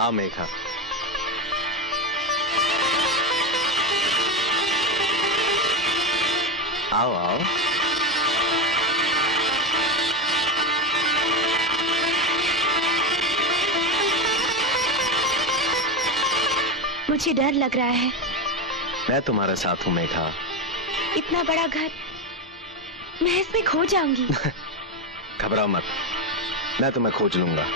आ मेघा, आओ आओ। मुझे डर लग रहा है। मैं तुम्हारे साथ हूँ मेघा। इतना बड़ा घर, मैं इसमें खो जाऊंगी। घबराओ मत, मैं तुम्हें खोज लूंगा।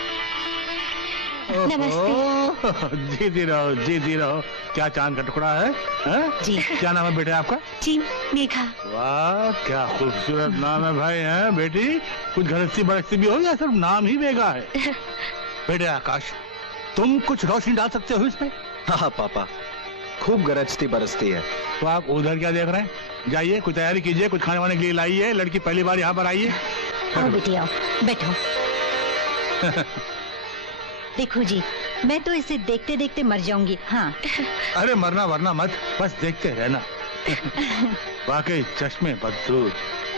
नमस्ते। जीती रहो, जीती रहो। क्या चांद का टुकड़ा है? जी। क्या नाम है बेटे आपका? जी मेघा। वाह, क्या खूबसूरत नाम है भाई। है बेटी, कुछ गलती बरकती भी हो या सिर्फ नाम ही मेघा है? बेटे आकाश, तुम कुछ रोशनी डाल सकते हो इसमें? हाँ पापा, खूब गरजती बरसती है। तो आप उधर क्या देख रहे हैं? जाइए, कुछ तैयारी कीजिए, कुछ खाने वाने के लिए लाइए। लड़की पहली बार यहाँ पर आई है। आओ बेटी आओ, बैठो। देखो जी, मैं तो इसे देखते देखते मर जाऊंगी। हाँ। अरे मरना वरना मत, बस देखते रहना। वाकई चश्मे बदसूर,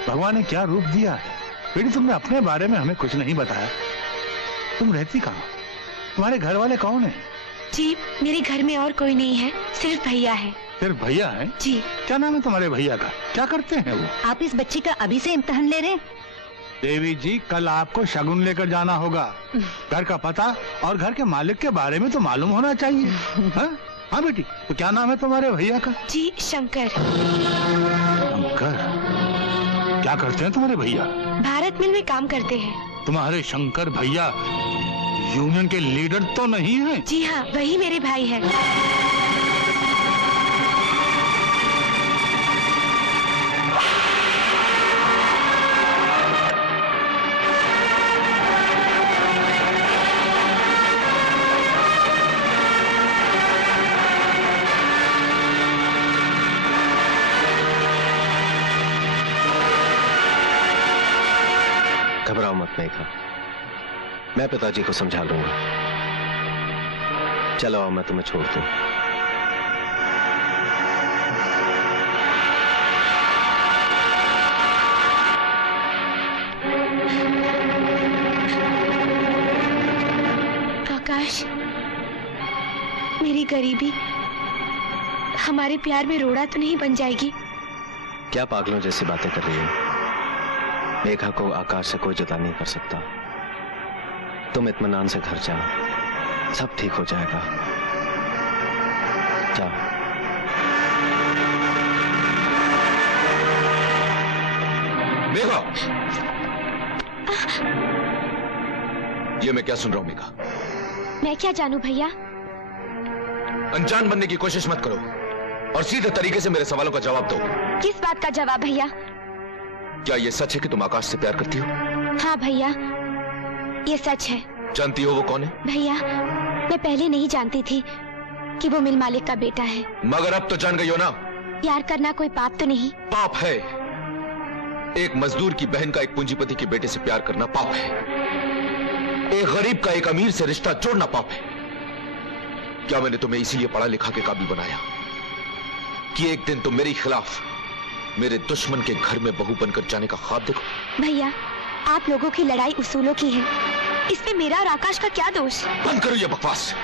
भगवान ने क्या रूप दिया है। बेटी, तुमने अपने बारे में हमें कुछ नहीं बताया। तुम रहती कहाँ? तुम्हारे घर वाले कौन है? जी, मेरे घर में और कोई नहीं है, सिर्फ भैया है। सिर्फ भैया है? जी। क्या नाम है तुम्हारे भैया का? क्या करते हैं वो? आप इस बच्चे का अभी से इम्तिहान ले रहे हैं? देवी जी, कल आपको शगुन लेकर जाना होगा। घर का पता और घर के मालिक के बारे में तो मालूम होना चाहिए। हाँ बेटी, तो क्या नाम है तुम्हारे भैया का? जी शंकर। शंकर? क्या करते हैं तुम्हारे भैया? भारत मिल में काम करते हैं। तुम्हारे शंकर भैया यूनियन के लीडर तो नहीं है? जी हाँ, वही मेरे भाई हैं। घबराओ मत मेघा, मैं पिताजी को समझा लूंगा। चलो आओ, मैं तुम्हें छोड़ दूं। आकाश, मेरी गरीबी हमारे प्यार में रोड़ा तो नहीं बन जाएगी? क्या पागलों जैसी बातें कर रही हो? मेघा को आकाश से कोई जुदा नहीं कर सकता। तुम इत्मीनान से घर जाओ, सब ठीक हो जाएगा। जाओ। मेघा, ये मैं क्या सुन रहा हूं मेघा? मैं क्या जानूं भैया? अनजान बनने की कोशिश मत करो और सीधे तरीके से मेरे सवालों का जवाब दो। किस बात का जवाब भैया? क्या ये सच है कि तुम आकाश से प्यार करती हो? हाँ भैया, ये सच है। जानती हो वो कौन है? भैया, मैं पहले नहीं जानती थी कि वो मिल मालिक का बेटा है। मगर अब तो जान गई हो ना? प्यार करना कोई पाप तो नहीं? पाप है। एक मजदूर की बहन का एक पूंजीपति के बेटे से प्यार करना पाप है। एक गरीब का एक अमीर से रिश्ता जोड़ना पाप है। क्या मैंने तुम्हें इसीलिए पढ़ा लिखा के काबिल बनाया कि एक दिन तुम मेरे खिलाफ मेरे दुश्मन के घर में बहू बनकर जाने का ख्वाब देखो? भैया, आप लोगों की लड़ाई उसूलों की है, इसमें मेरा और आकाश का क्या दोष? बंद करो ये बकवास।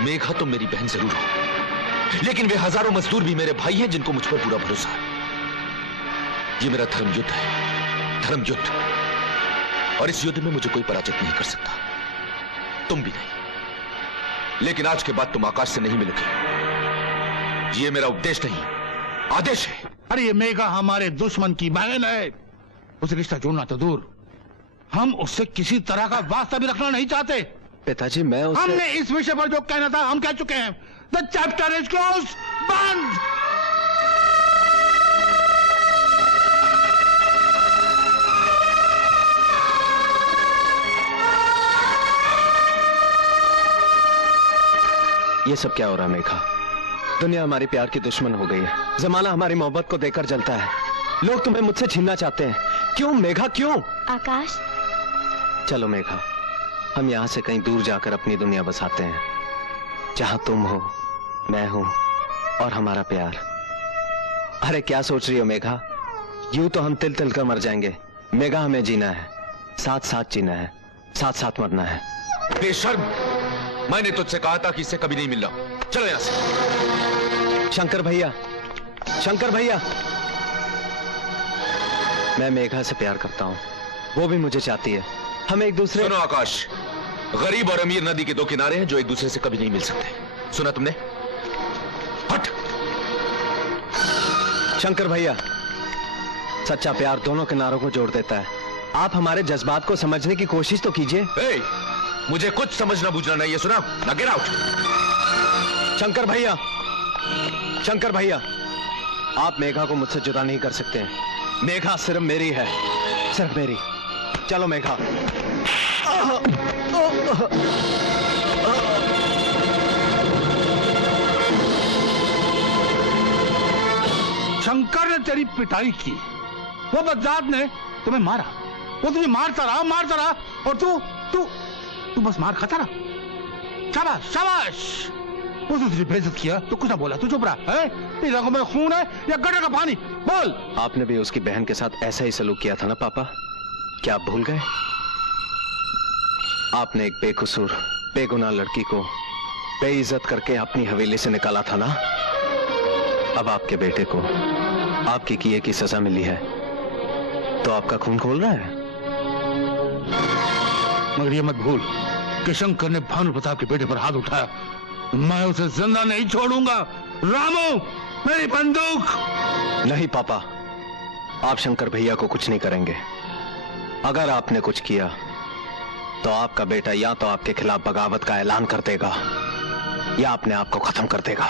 मेघा तुम मेरी बहन जरूर हो, लेकिन वे हजारों मजदूर भी मेरे भाई हैं जिनको मुझ पर पूरा भरोसा है। ये मेरा धर्म युद्ध है, धर्म युद्ध, और इस युद्ध में मुझे कोई पराजित नहीं कर सकता, तुम भी नहीं। लेकिन आज के बाद तुम आकाश से नहीं मिलोगे। ये मेरा उपदेश नहीं, आदेश है। अरे ये मेघा हमारे दुश्मन की बहन है, उसे रिश्ता जोड़ना तो दूर, हम उससे किसी तरह का वास्ता भी रखना नहीं चाहते। पिताजी, मैं उससे... हमने इस विषय पर जो कहना था हम कह चुके हैं। द चैप्टर इज क्लोज, बंद। ये सब क्या हो रहा है मेघा? दुनिया हमारी प्यार की दुश्मन हो गई है, जमाना हमारी मोहब्बत को देखकर जलता है, लोग तुम्हें मुझसे छीनना चाहते हैं। क्यों मेघा, क्यों? आकाश, चलो मेघा, हम यहाँ से कहीं दूर जाकर अपनी दुनिया बसाते हैं, जहां तुम हो, मैं हूं और हमारा प्यार। अरे क्या सोच रही हो मेघा? यूं तो हम तिल तिल कर मर जाएंगे। मेघा, हमें जीना है, साथ साथ जीना है, साथ साथ मरना है। बेशर्म, मैंने तुझसे कहा था कि इससे कभी नहीं मिलना। चलो यहां से। शंकर भैया, शंकर भैया, मैं मेघा से प्यार करता हूं, वो भी मुझे चाहती है। हम एक दूसरे। सुनो आकाश, गरीब और अमीर नदी के दो किनारे हैं जो एक दूसरे से कभी नहीं मिल सकते। सुना तुमने? हट। शंकर भैया, सच्चा प्यार दोनों किनारों को जोड़ देता है। आप हमारे जज्बात को समझने की कोशिश तो कीजिए। मुझे कुछ समझना बूझना नहीं है, सुना ना? Get out. शंकर भैया, शंकर भैया, आप मेघा को मुझसे जुदा नहीं कर सकते हैं। मेघा सिर्फ मेरी है, सिर्फ मेरी। चलो मेघा। शंकर ने तेरी पिटाई की, वो बदजात ने तुम्हें मारा, वो तुझे मारता रहा और तू बस मार खाता रहा। शाबाश शाबाश। उसने तुझे बेइज्जत किया तो कुछ ना बोला, तू चुप रहा है? तेरी आंखों में खून है या गटर का पानी? बोल। आपने भी उसकी बहन के साथ ऐसा ही सलूक किया था ना पापा? क्या आप भूल गए? आपने एक बेकसूर बेगुनाह लड़की को बेइज्जत करके अपनी हवेली से निकाला था ना? अब आपके बेटे को आपकी किए की सजा मिली है तो आपका खून खोल रहा है। मगर ये मत भूल कि शंकर ने भानु प्रताप के बेटे पर हाथ उठाया, मैं उसे जिंदा नहीं छोड़ूंगा। रामू, मेरी बंदूक। नहीं पापा, आप शंकर भैया को कुछ नहीं करेंगे। अगर आपने कुछ किया तो आपका बेटा या तो आपके खिलाफ बगावत का ऐलान कर देगा या अपने आप को खत्म कर देगा।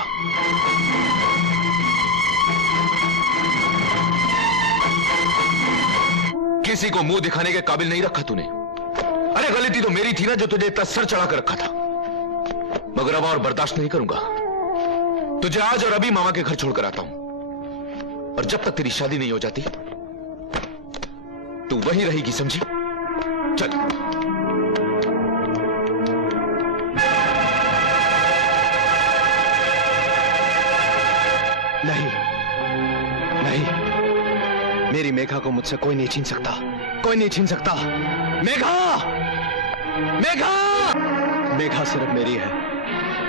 किसी को मुंह दिखाने के काबिल नहीं रखा तूने। अरे गलती तो मेरी थी ना जो तुझे इतना सर चढ़ा कर रखा था। मगर अब और बर्दाश्त नहीं करूंगा। तुझे आज और अभी मामा के घर छोड़कर आता हूं और जब तक तेरी शादी नहीं हो जाती तू वहीं रहेगी, समझी? चल। नहीं नहीं, मेरी मेघा को मुझसे कोई नहीं छीन सकता, कोई नहीं छीन सकता। मेघा, मेघा, मेघा सिर्फ मेरी है।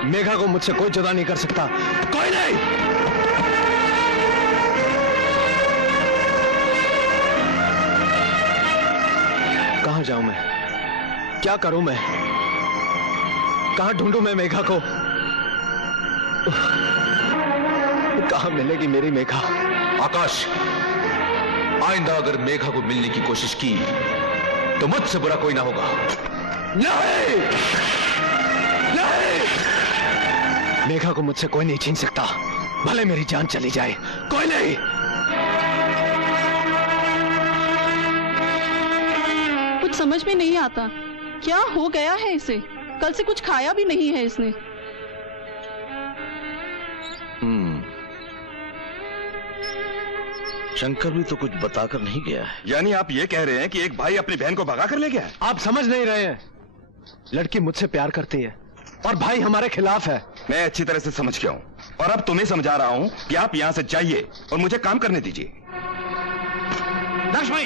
मेघा को मुझसे कोई जुदा नहीं कर सकता, कोई नहीं। कहां जाऊं मैं? क्या करूं मैं? कहां ढूंढूं मैं मेघा को? कहां मिलेगी मेरी मेघा? आकाश, आइंदा अगर मेघा को मिलने की कोशिश की तो मुझसे बुरा कोई ना होगा। नहीं, नहीं, मेघा को मुझसे कोई नहीं छीन सकता, भले मेरी जान चली जाए, कोई नहीं। कुछ समझ में नहीं आता, क्या हो गया है इसे? कल से कुछ खाया भी नहीं है इसने। शंकर भी तो कुछ बताकर नहीं गया है। यानी आप ये कह रहे हैं कि एक भाई अपनी बहन को भगा कर ले गया? आप समझ नहीं रहे हैं। लड़की मुझसे प्यार करती है और भाई हमारे खिलाफ है। मैं अच्छी तरह से समझ गया हूँ और अब तुम्हें समझा रहा हूँ कि आप यहाँ से जाइए और मुझे काम करने दीजिए। लक्ष्मी,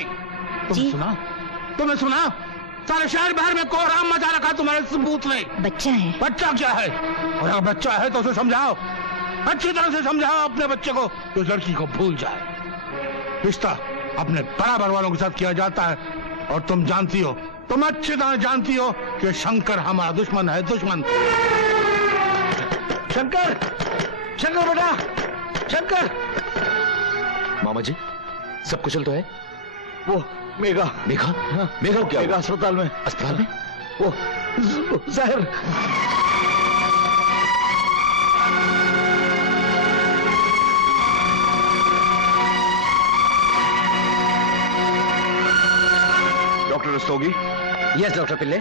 तुमने सुना? सारे शहर भर में कोहराम मचा रखा तुम्हारे सबूत ने। बच्चा है। बच्चा क्या है? और अगर बच्चा है तो उसे समझाओ, अच्छी तरह से समझाओ अपने बच्चे को तो उस लड़की को भूल जाए। रिश्ता अपने बराबर वालों के साथ किया जाता है और तुम जानती हो, तुम अच्छी तरह जानती हो कि शंकर हमारा दुश्मन है, दुश्मन। शंकर, शंकर बेटा, शंकर। मामा जी, सब कुशल तो है? वो मेघा, मेघा? हाँ, मेघा क्या मेघा हुआ? अस्पताल में। अस्पताल में? वो जहर। Doctor Rastogi? Yes doctor Pillai.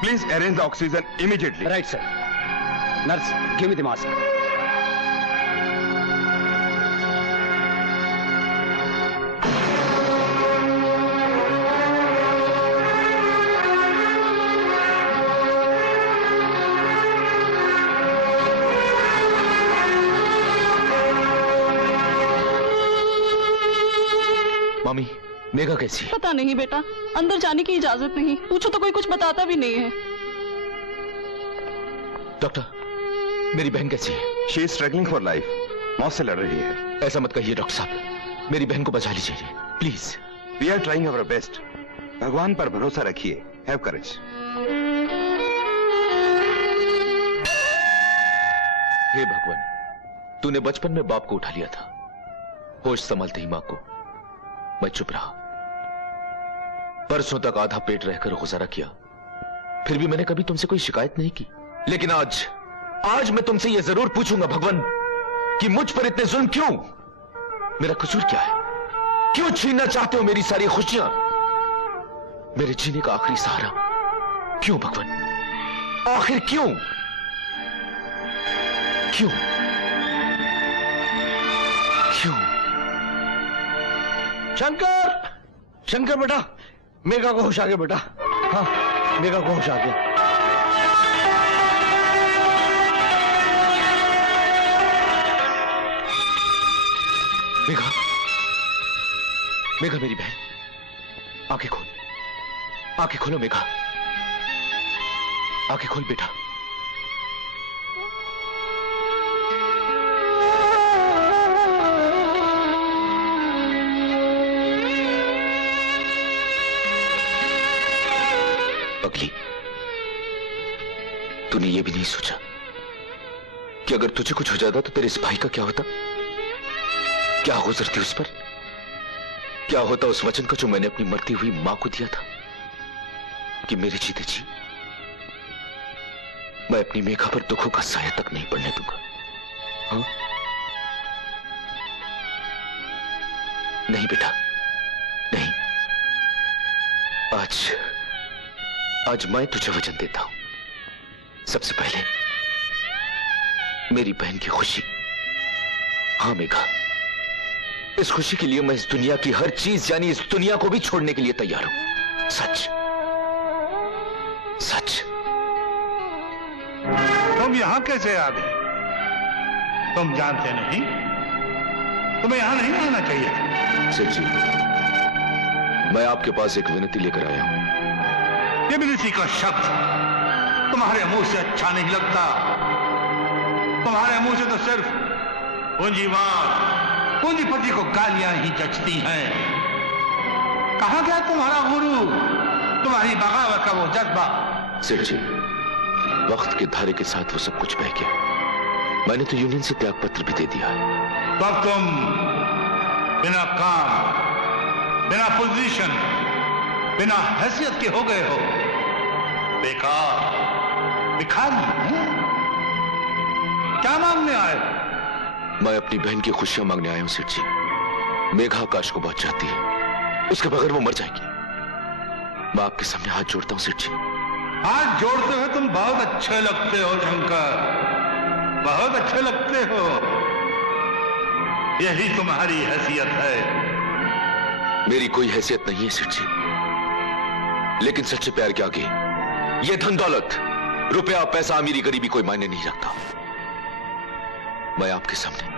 Please arrange the oxygen immediately. Right sir. Nurse, give me the mask. मामी, मेघा कैसी है? पता नहीं बेटा, अंदर जाने की इजाजत नहीं, पूछो तो कोई कुछ बताता भी नहीं है। डॉक्टर, मेरी बहन कैसी है? She is struggling for life, मौत से लड़ रही है। ऐसा मत कहिए डॉक्टर साहब, मेरी बहन को बचा लीजिए please. We are trying our best. भगवान पर भरोसा रखिए, हैव करेज। हे भगवान, तूने बचपन में बाप को उठा लिया था, होश संभालते ही मां को। मैं चुप रहा, परसों तक आधा पेट रहकर गुजारा किया, फिर भी मैंने कभी तुमसे कोई शिकायत नहीं की। लेकिन आज मैं तुमसे यह जरूर पूछूंगा भगवान कि मुझ पर इतने जुल्म क्यों? मेरा कसूर क्या है? क्यों छीनना चाहते हो मेरी सारी खुशियां, मेरे जीने का आखिरी सहारा? क्यों भगवान, आखिर क्यों? क्यों क्यों? शंकर बेटा, मेघा को होश आ गया बेटा। हाँ, मेघा को होश आ गया। मेघा, मेघा मेरी बहन, आंखें खोल, आंखें खोलो मेघा, आंखें खोल बेटा। पगली, तूने ये भी नहीं सोचा कि अगर तुझे कुछ हो जाता तो तेरे इस भाई का क्या होता? क्या गुजरती उस पर? क्या होता उस वचन का जो मैंने अपनी मरती हुई मां को दिया था कि मेरे जीते जी मैं अपनी मेघा पर दुखों का साया तक नहीं पड़ने दूंगा? हाँ? नहीं बेटा, नहीं। आज मैं तुझे वचन देता हूं, सबसे पहले मेरी बहन की खुशी। हाँ मेघा, इस खुशी के लिए मैं इस दुनिया की हर चीज यानी इस दुनिया को भी छोड़ने के लिए तैयार हूं। सच सच। तुम यहां कैसे आ गए? तुम जानते नहीं, तुम्हें यहां नहीं आना चाहिए। सेठ जी, मैं आपके पास एक विनती लेकर आया हूं। ये विनती का शब्द तुम्हारे मुंह से अच्छा नहीं लगता। तुम्हारे मुंह से तो सिर्फ पूंजीपति को गालियां ही जचती हैं। कहां गया तुम्हारा गुरु, तुम्हारी बगावत का वो जज्बा? सेठ जी, वक्त के धारे के साथ वो सब कुछ बह गया। मैंने तो यूनियन से त्याग पत्र भी दे दिया है। तो अब तुम बिना काम, बिना पोजीशन, बिना हैसियत के हो गए हो, बेकार, भिखारी हैं? क्या मांगने आए हो? मैं अपनी बहन की खुशियां मांगने आया हूं सेठ जी। मेघा आकाश को बहुत चाहती है, उसके बगैर वो मर जाएगी। मैं आपके सामने हाथ जोड़ता हूं सेठ जी। हाथ जोड़ते हुए तुम बहुत अच्छे लगते हो शंकर, बहुत अच्छे लगते हो। यही तुम्हारी हैसियत है। मेरी कोई हैसियत नहीं है सेठ जी, लेकिन सच्चे प्यार के आगे ये धन दौलत, रुपया, पैसा, अमीरी, गरीबी कोई मायने नहीं रखता। मैं आपके सामने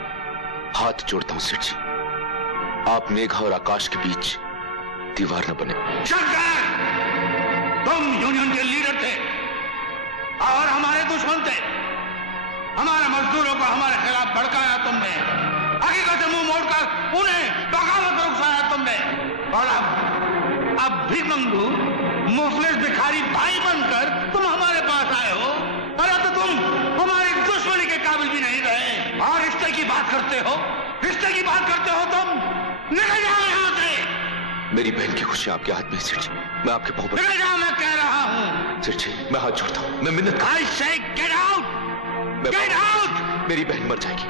हाथ जोड़ता हूं सेठ जी, आप मेघा और आकाश के बीच दीवार न बने। शंकर, तुम यूनियन के लीडर थे और हमारे दुश्मन थे। हमारे मजदूरों को हमारे खिलाफ भड़काया तुमने, हकीकत से मुंह मोड़कर उन्हें बगावत पर उकसाया तुमने। और अब भीख मंगू, मुफलिस भिखारी भाई बनकर तुम हमारे पास आए हो। अरे तो तुम हमारी दुश्मनी के काबिल भी नहीं रहे और रिश्ते की बात करते हो, रिश्ते की बात करते हो तुम। निकल जाओ यहां से। मेरी बहन की खुशी आपके हाथ में है सेठ जी, मैं आपके पांव पर। निकल जाओ, मैं कह रहा हूं। सेठ जी, मैं हाथ जोड़ता हूं, मैं मिन्नत करता हूं। I say get out, get out। मेरी बहन मर जाएगी।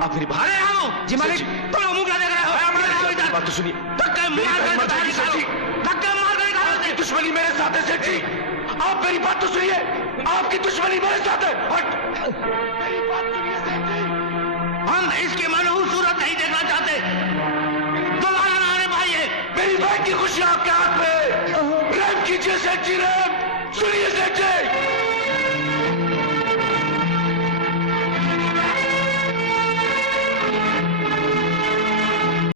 आप मेरी बात। अरे आओ जी मालिक, तुम मुंह क्या देख रहे हो? मेरी बात तो सुनिए। धक्के मार कर निकालो, धक्के मार कर निकालो। दुश्मनी मेरे साथ है सेठ जी, आप मेरी बात तो सुनिए। आपकी दुश्मनी मेरे साथ है। हट, मेरी बात सुनिए सेठ जी। हम इसकी मनहूस सूरत नहीं देखना चाहते। दोबारा ना आने पाइए। मेरी बहन की खुशी आपके हाथ में। प्रेम कीजिए सेठ जी, प्रेम। सुनिए सेठ जी।